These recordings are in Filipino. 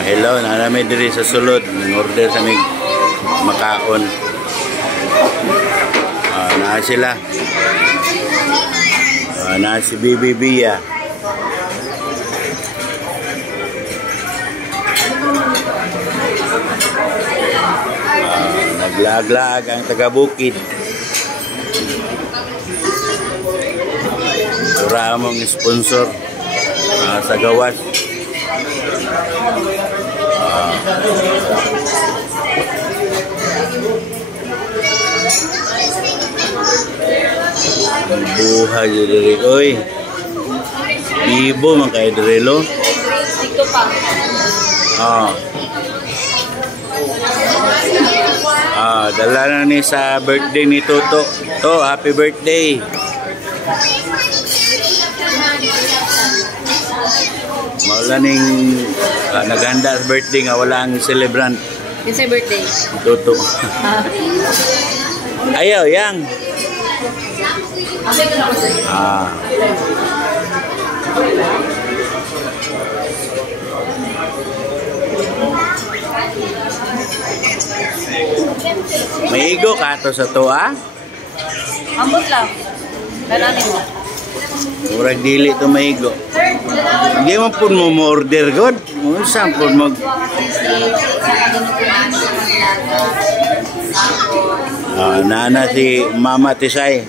Hello, naramay diri sa sulod. Order sa mig makaon. Na sila. Na si Bibi Bia. Naglaag-laag ang taga-bukid. Sura mong sponsor sa gawas. Buhay diri oy. Ibo man kay diri lo. Dito pa. Dala na ni sa birthday ni Toto. To, happy birthday. Mawala ning naghanda sa birthday nga wala ang celebrant. Yung sa birthday. Toto. Ayaw, yang. Maigo ka to sa to, Ambot lang. Kananin mo. Murag dili to maigo. Hindi man po mo order god. Saan po mag... Nana si Mama Tisay.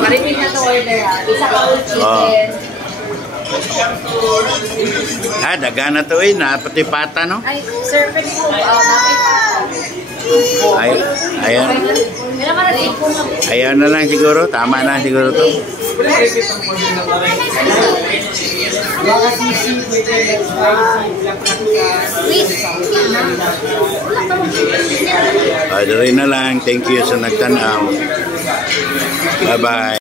Maripin na to order Isa ka whole chicken. Daga na to napati pata no? Ay, sir, pwede po, bakit ayaw na lang siguro. Tama na siguro to. Dali na lang. Thank you sa nagtanaw. Bye-bye.